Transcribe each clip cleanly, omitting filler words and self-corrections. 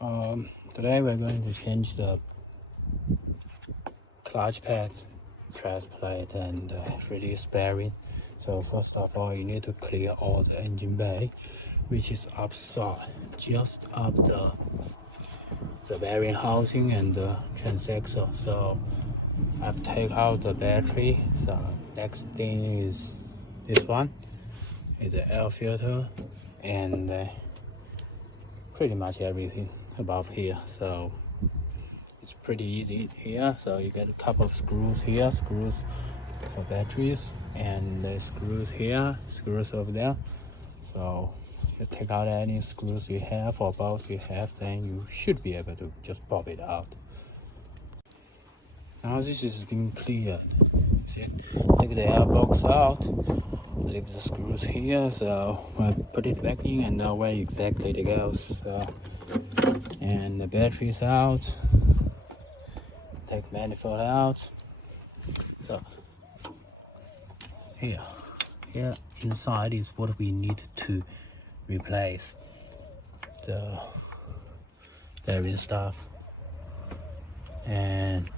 Today we're going to change the clutch pad, press plate, and release bearing. So first of all, you need to clear all the engine bay, which is upside, just up the bearing housing and the transaxle. So I've taken out the battery. So next thing is this one, is the air filter, and pretty much everything above here. So it's pretty easy here. So you get a couple of screws here, screws for batteries, and the screws here, screws over there. So you take out any screws you have or bolts you have, then you should be able to just pop it out. Now this is being cleared. See, take the air box out, leave the screws here. So I put it back in and know where exactly it goes. So, and the batteries out. Take manifold out. So here inside is what we need to replace the bearing stuff. And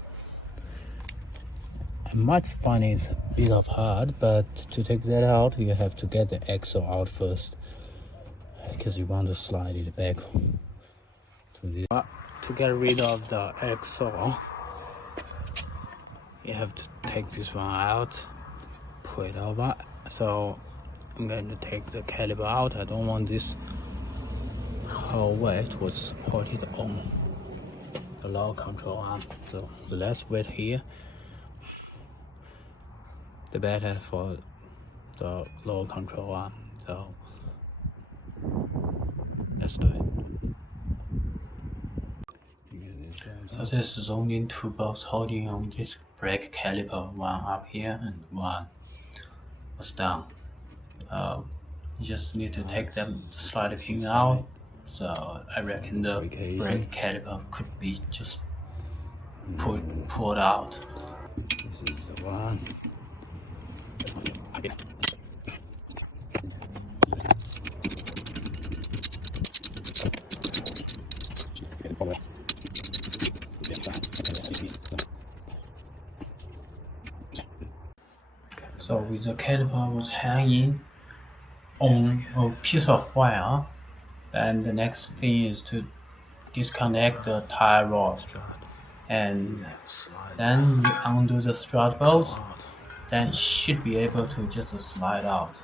I might find it's a bit of hard, but to take that out, you have to get the axle out first, because you want to slide it back to the. To get rid of the axle, you have to take this one out, pull it over. So I'm going to take the caliper out. I don't want this whole weight was supported on the lower control arm. So the less weight here, the better for the lower control arm. So let's do it. So this is only two bolts holding on this brake caliper, one up here and one was down. You just need to take them slide pin out. So I reckon the brake caliper could be just pulled out. This is the one. So with the caliper was hanging on a piece of wire, and the next thing is to disconnect the tie rod, and then you undo the strut bolt, then it should be able to just slide out.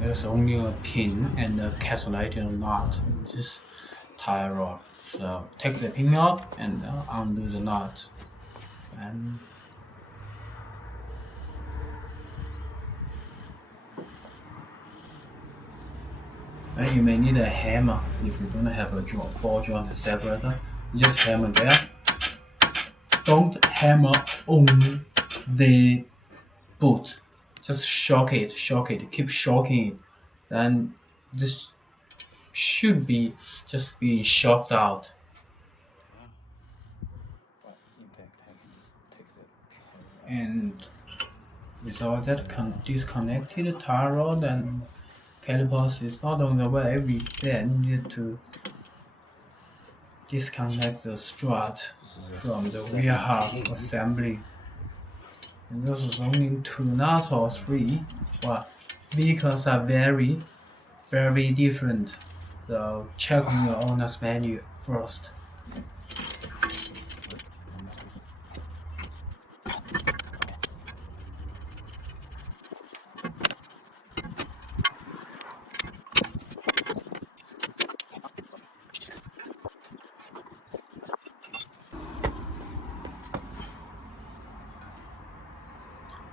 There's only a pin and a castellated knot in this tie rod. So take the pin out and undo the knot. And then you may need a hammer if you don't have a ball joint separator. Just hammer there. Don't hammer on the boot. Just shock it, keep shocking it. Then this should be just be shocked out. And without that disconnected tie rod and calipers is not on the way, we then need to disconnect the strut from the rear half assembly. And this is only 2 nuts or 3. Well, vehicles are very, very different. So check on your owner's manual first.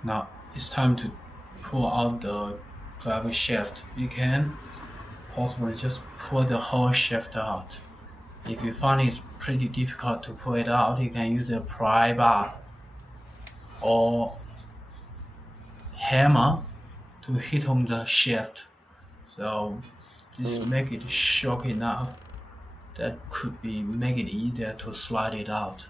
Now it's time to pull out the driver shaft. You can possibly just pull the whole shaft out. If you find it pretty difficult to pull it out, you can use a pry bar or hammer to hit on the shaft. So this make it sharp enough that could be make it easier to slide it out.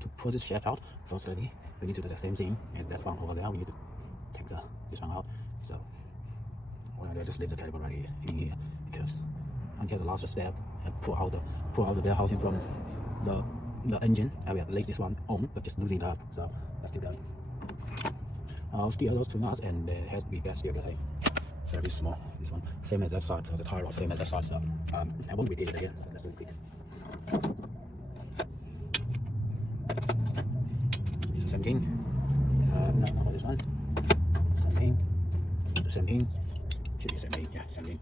To pull this shaft out, firstly, we need to do the same thing as that one over there. We need to take this one out. So, let's just leave the caliper right here, in here, because until the last step and pull out the bell housing from the engine, I will place this one on, but just loosen it up. So let's do that. I'll steer those 2 nuts, and it has to be gas steer plate. Very small. This one, same as that side. The tire rod, same as that side. So I won't repeat it again. Let's do it quick. It's the same thing. No, not this one. Same thing. The same thing. Should be the same thing. Yeah, same thing.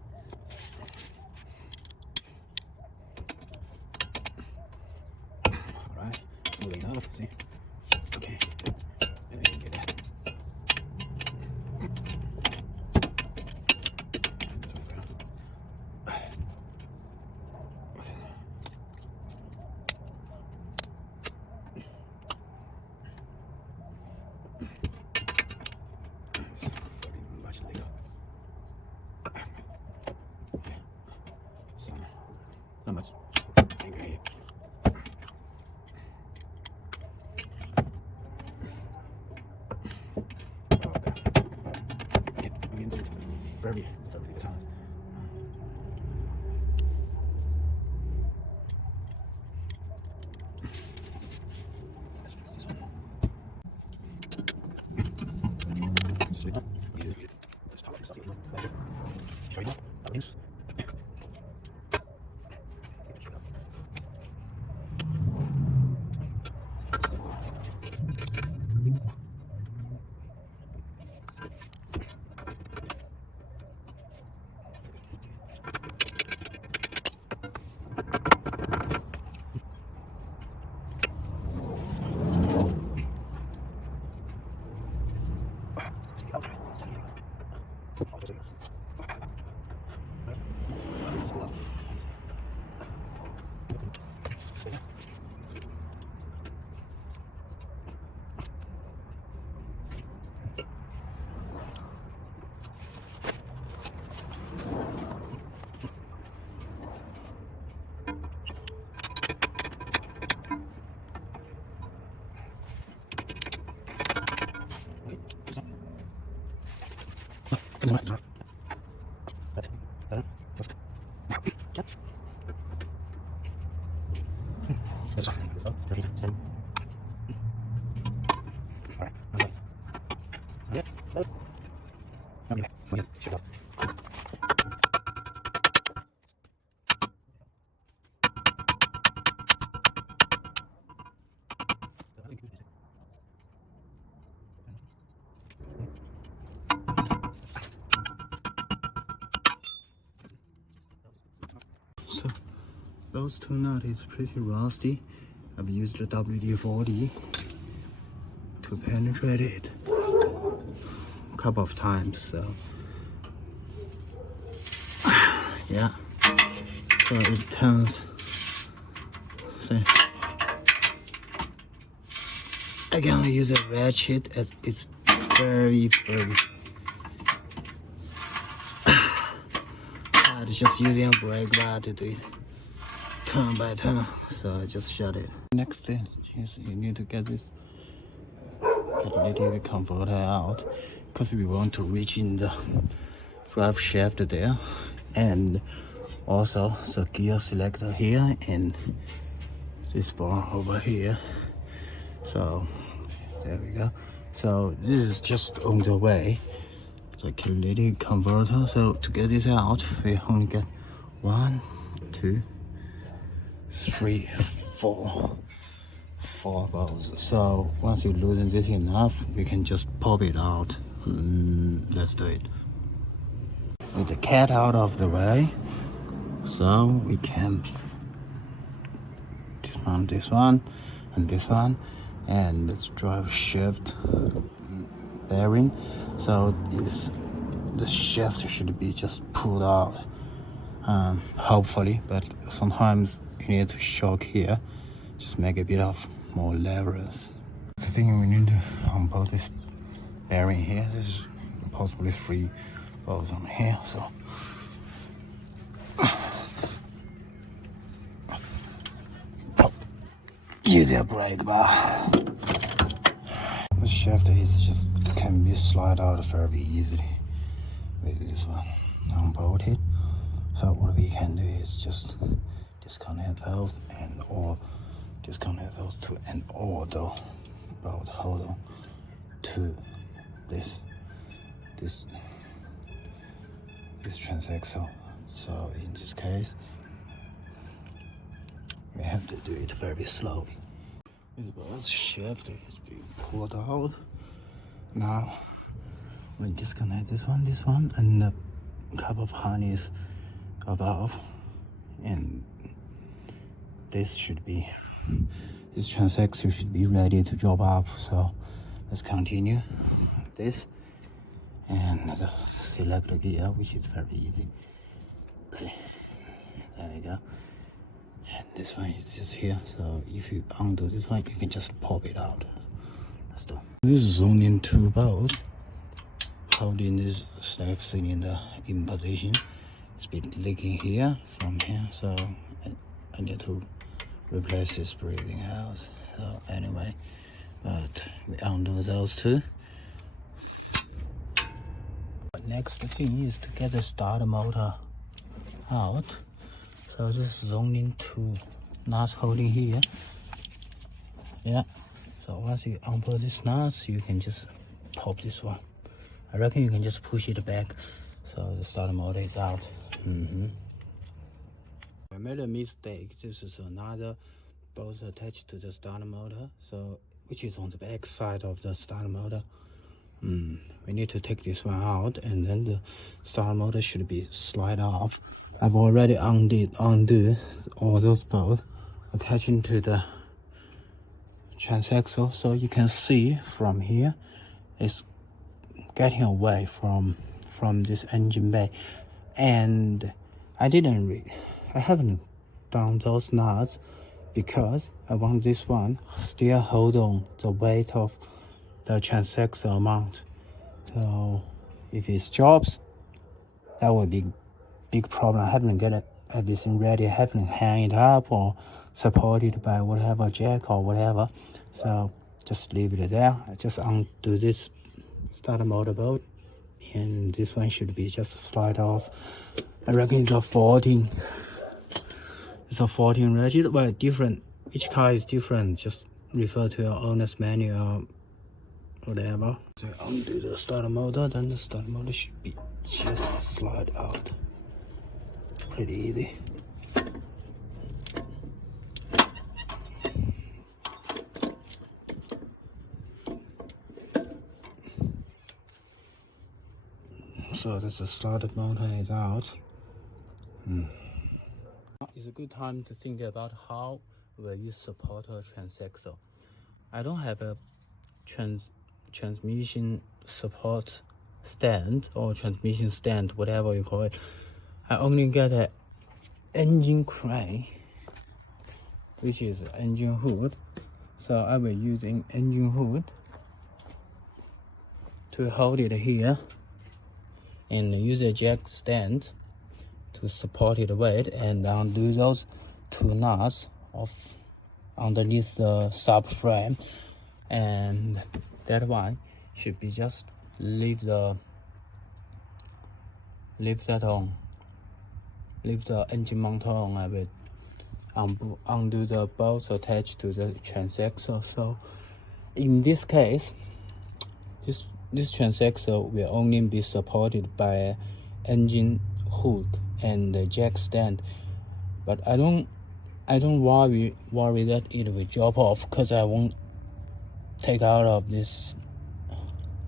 Alright, smooth enough. See? Okay. And then get that. Much later. So, not much. Okay. Very good times. Sweet up. Let's talk about this stuff. Show you that means. So those 2 nuts is pretty rusty. I've used the WD-40 to penetrate it a couple of times. So yeah, so it turns. See, I can use a ratchet as it's very but just using a brake bar to do it turn by turn, so I just shut it. Next thing is you need to get this catalytic converter out, because we want to reach in the drive shaft there, and also the gear selector here and this bar over here. So there we go. So this is just on the way, the catalytic converter. So to get this out, we only get 1, 2, 3, 4 bolts. So once you loosen this enough, we can just pop it out. Let's do it. With the cat out of the way, so we can dismount this one and this one, and let's drive shaft bearing. So the shaft should be just pulled out, hopefully, but sometimes you need to shock here, just make a bit of more leverage. I think we need to unbolt this bearing here. This is possibly 3 bolts on here, so use a brake bar. The shaft is just can be slide out very easily with this one. Unbolt it. So what we can do is just disconnect those and or disconnect those two and or the bolt hold on to this transaxle. So in this case, we have to do it very slowly. This both shaft is being pulled out. Now we disconnect this one, and the couple of harness above, and this transaxle should be ready to drop up. So let's continue this, and the selector gear, which is very easy. See, there we go. And this one is just here, so if you undo this one, you can just pop it out. Let's do. This is only 2 bolts holding this safe cylinder in position. It's been leaking here from here, so I need to replace this breathing house. So anyway, but we undo those 2. Next thing is to get the starter motor out. So this is only 2 nuts holding here. Yeah. So once you unpull these nuts, you can just pop this one. I reckon you can just push it back, so the starter motor is out. I made a mistake. This is another bolt attached to the starter motor, so which is on the back side of the starter motor. We need to take this one out, and then the starter motor should be slide off. I've already undo all those bolts attaching to the transaxle, so you can see from here it's getting away from this engine bay. And I haven't done those nuts because I want this one still hold on the weight of the transaxle mount. So if it drops, that would be big problem. I haven't got everything ready. I haven't hang it up or supported by whatever jack or whatever. So just leave it there. I just undo this starter motor bolt, and this one should be just slide off. I reckon it's a 14. It's a 14 ratchet, but different. Each car is different. Just refer to your owner's manual, whatever. So undo the starter motor, then the starter motor should be just slide out. Pretty easy. So that's the starter motor is out. It's a good time to think about how will you support a transaxle. I don't have a transmission support stand or transmission stand, whatever you call it. I only get an engine crane, which is an engine hood. So I will use an engine hood to hold it here, and use a jack stand to support the weight and undo those two nuts off underneath the subframe, and that one should be just leave the engine mounter on a bit, undo the bolts attached to the transaxle. So in this case, this transaxle will only be supported by engine hook and the jack stand, but I don't worry that it will drop off, because I won't take out of this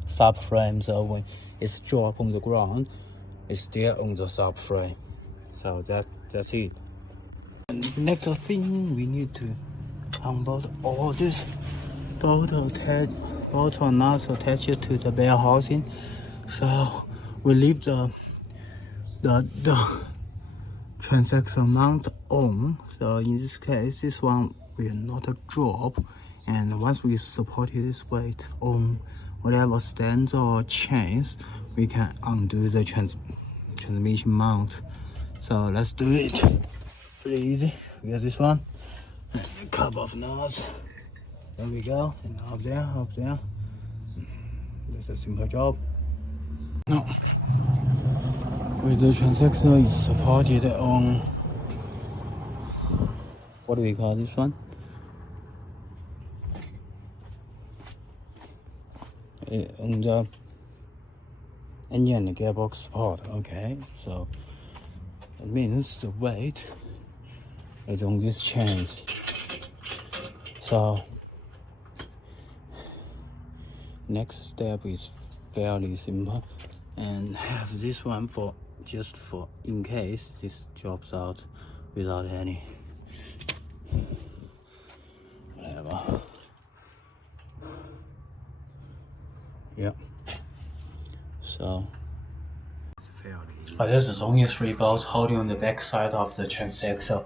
subframe, so when it's drop on the ground, it's still on the subframe. So that's it. And next thing, we need to unbolt all this bolt or nuts attached to the bell housing. So we leave the transaxle mount on. So in this case, this one will not drop, and once we support this weight on whatever stands or chains, we can undo the transmission mount. So let's do it. Pretty easy. We got this one, and a couple of nuts. There we go, and up there. That's a simple job. Now, with the transaxle is supported on, what do we call this one? On the engine and gearbox support. Okay, so that means the weight is on these chains. So next step is fairly simple, and have this one for just for in case this drops out without any whatever. Yep. So this is only 3 bolts holding on the back side of the transaxle.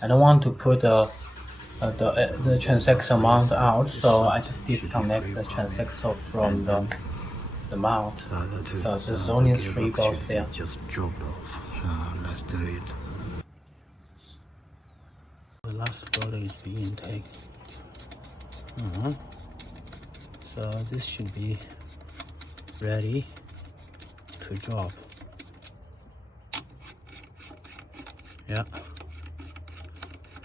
I don't want to put the transaxle mount out, so I just disconnect the transaxle from the mount. So there's only 3 bolts there. Just dropped off. Let's do it. The last bolt is the intake. So this should be ready to drop. Yeah.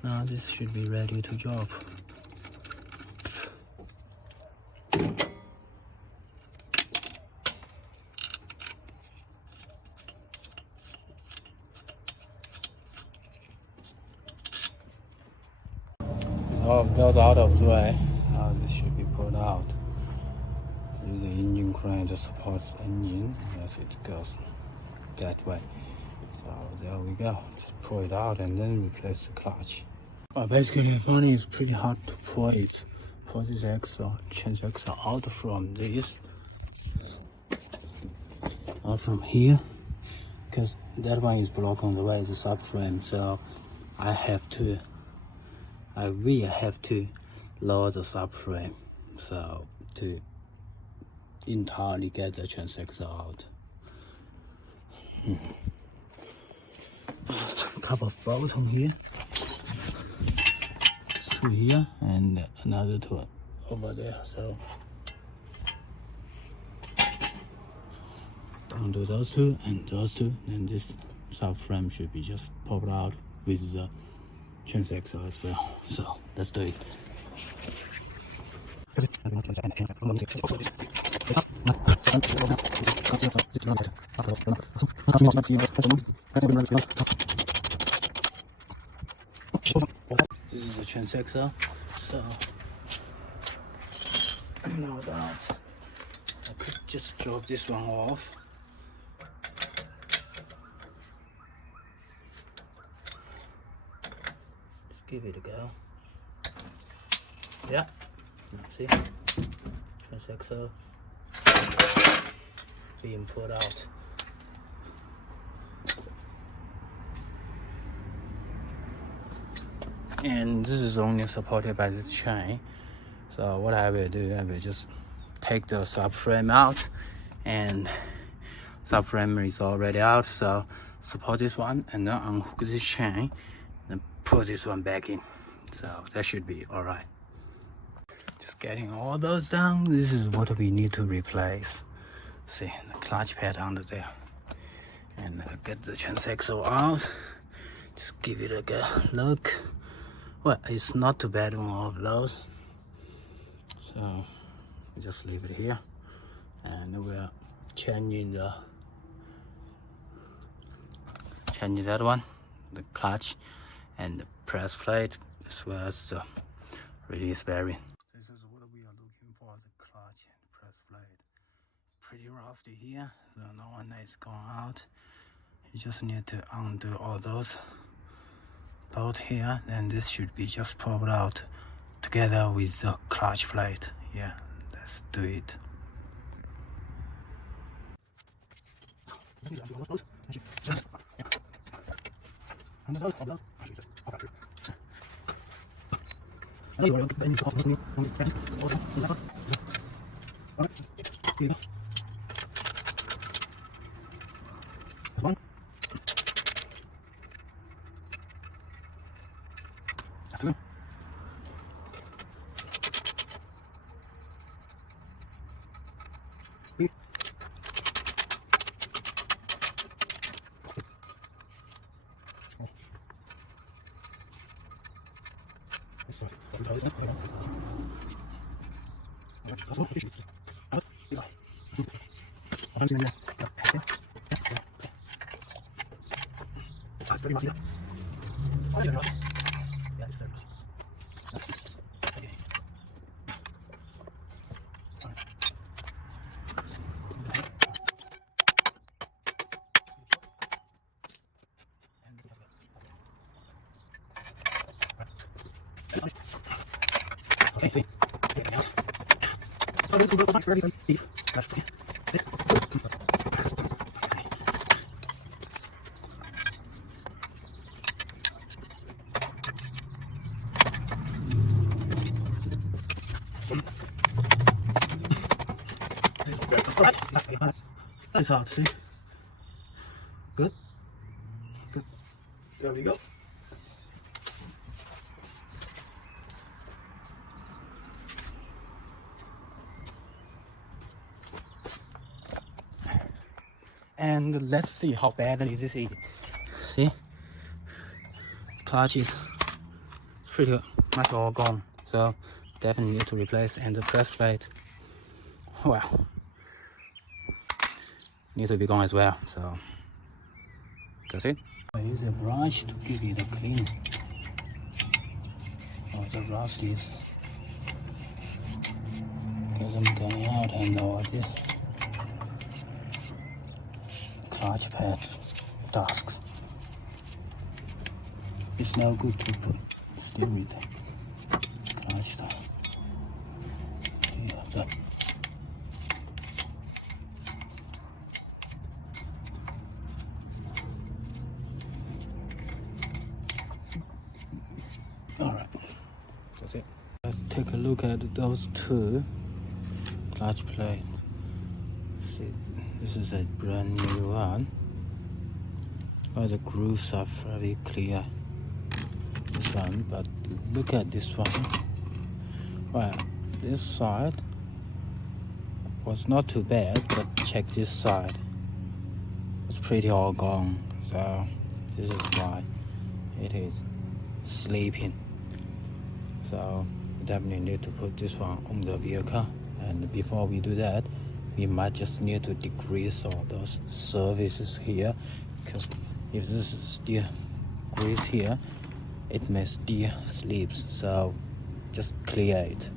Now this should be ready to drop. With all of those out of the way, now this should be pulled out. Use the engine crane to support the engine as it goes that way. So there we go. Just pull it out and then replace the clutch. Well, basically, I found it's pretty hard to pull this transaxle out from this, out from here, because that one is blocking the way, the subframe. So I will have to lower the subframe, so to entirely get the transaxle out. A couple of bolts on here. 2 here and another 2 over there. So undo those 2 and those 2, and this subframe should be just popped out with the transaxle as well. So let's do it. This is the transaxle, so now that I could just drop this one off. Let's give it a go. Yeah, see, transaxle being put out. And this is only supported by this chain. So what I will do, I will just take the subframe out, and subframe is already out, so support this one and then unhook this chain and put this one back in. So that should be all right. Just getting all those down. This is what we need to replace. See the clutch pad under there, and get the transaxle out. Just give it a good look. Well, it's not too bad on all of those. So just leave it here, and we're changing that one, the clutch and the press plate, as well as the release bearing. This is what we are looking for, the clutch and press plate. Pretty rusty here, so no one is gone out. You just need to undo all those bolt here, then this should be just popped out together with the clutch plate. Yeah, let's do it. That's out, see? Good? Good. There we go. And let's see how badly this is. See? Clutch is pretty much all gone. So definitely need to replace, and the press plate, well, needs to be gone as well. So that's it. I use a brush to give it a clean. All the rust is get them coming out, and all this clutch pad dust. It's no good to put still with clutch stuff. Yeah, but alright, that's it. Let's take a look at those two clutch plates. See, this is a brand new one. All the grooves are very clear. This one, but look at this one. Well, this side was not too bad, but check this side. It's pretty all gone. So this is why it is sleeping. So we definitely need to put this one on the vehicle. And before we do that, we might just need to degrease all those surfaces here, because if this is still grease here, it may still sleeps. So just clear it.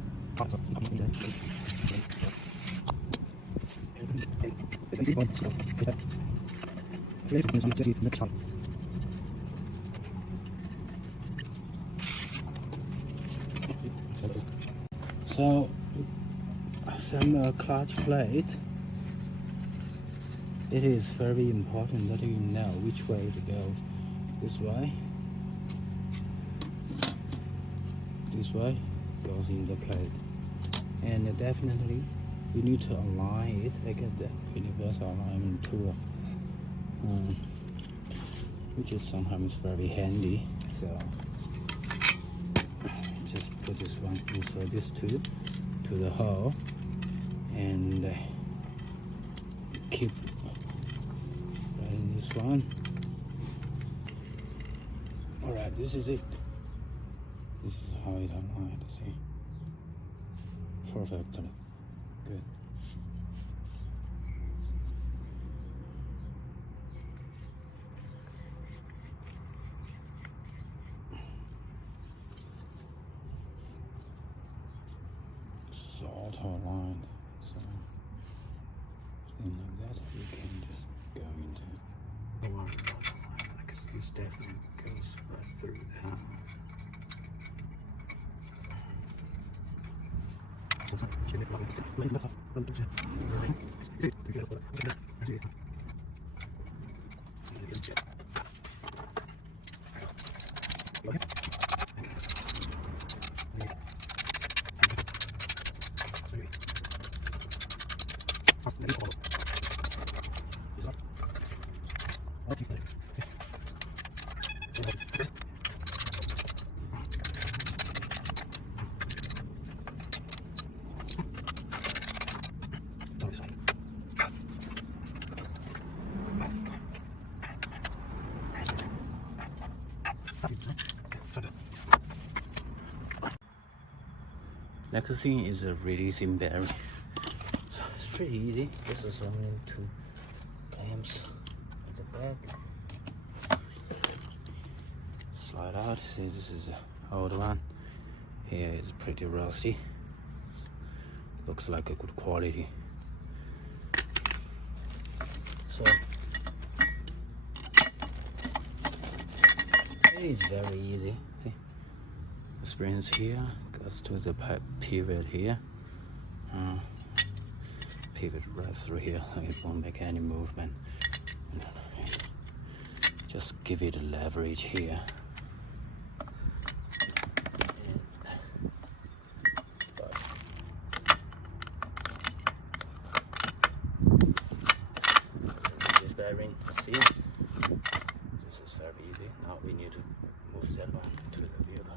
So some clutch plate. It is very important that you know which way to go. This way goes in the plate, and definitely you need to align it. I get the universal alignment tool. which is sometimes very handy. So just put this one, insert this tube to the hole, and keep in this one. Alright, this is it. This is how it aligned, see? Perfectly. Good. It's auto-aligned, so something like that, you can just go into it. Don't worry about the line, because it definitely goes right through now. Next thing is a releasing bearing. So it's pretty easy. This is only 2 clamps at the back. Slide out. See, this is the old one. Here it's pretty rusty. Looks like a good quality. So it is very easy. See? The springs here goes to the pivot here. Pivot right through here, so it won't make any movement. Just give it a leverage here. This bearing, see? This is very easy. Now we need to move that one to the vehicle.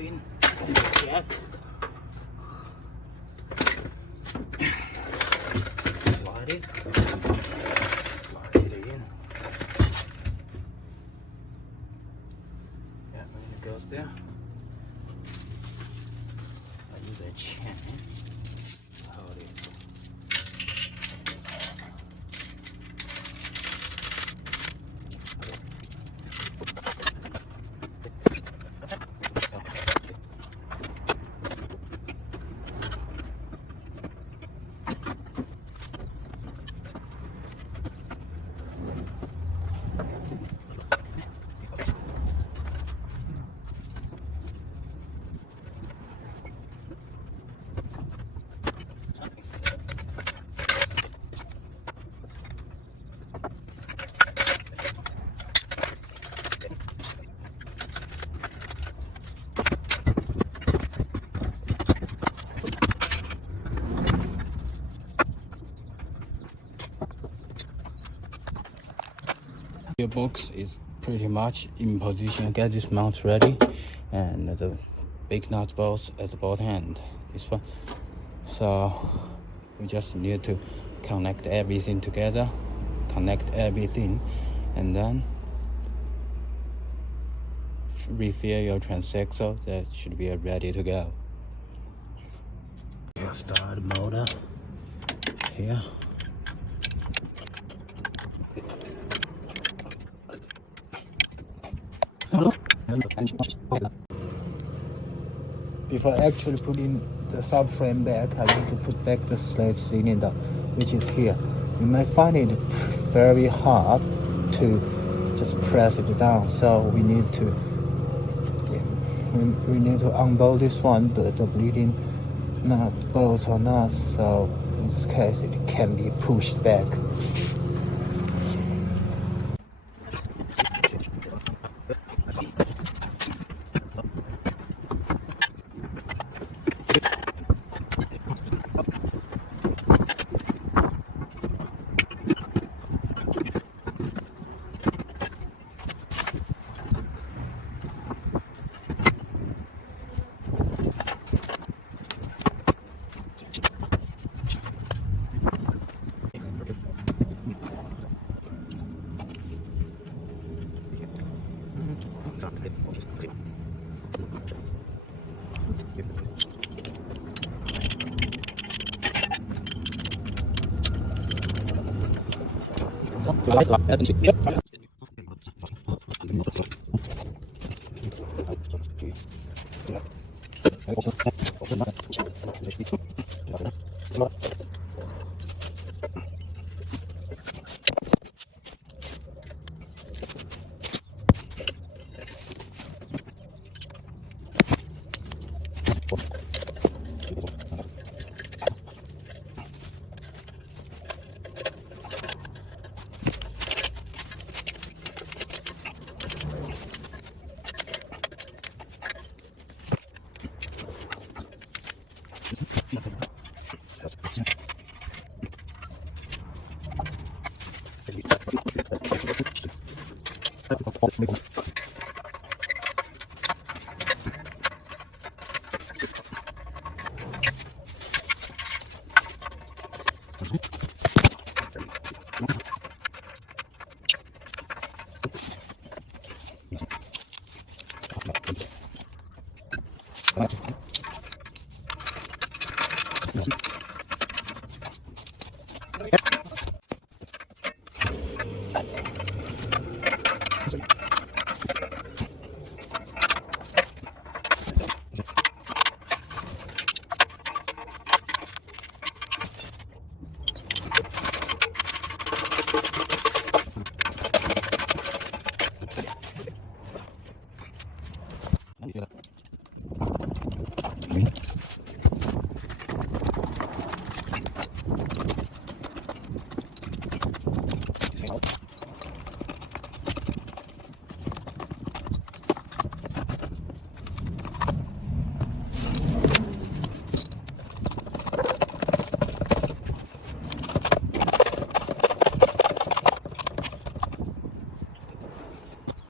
In the jack. Slide it in. Yeah, when it goes there, I use a chain. Hold it. Your box is pretty much in position. Get this mount ready, and the big nut bolts at the bottom end. This one. So we just need to connect everything together, and then refill your transactor. That should be ready to go. We'll start the motor here. Before actually putting the subframe back, I need to put back the slave cylinder, which is here. You may find it very hard to just press it down, so we need to unbolt this one, the bleeding nut, bolts or nuts, so in this case it can be pushed back.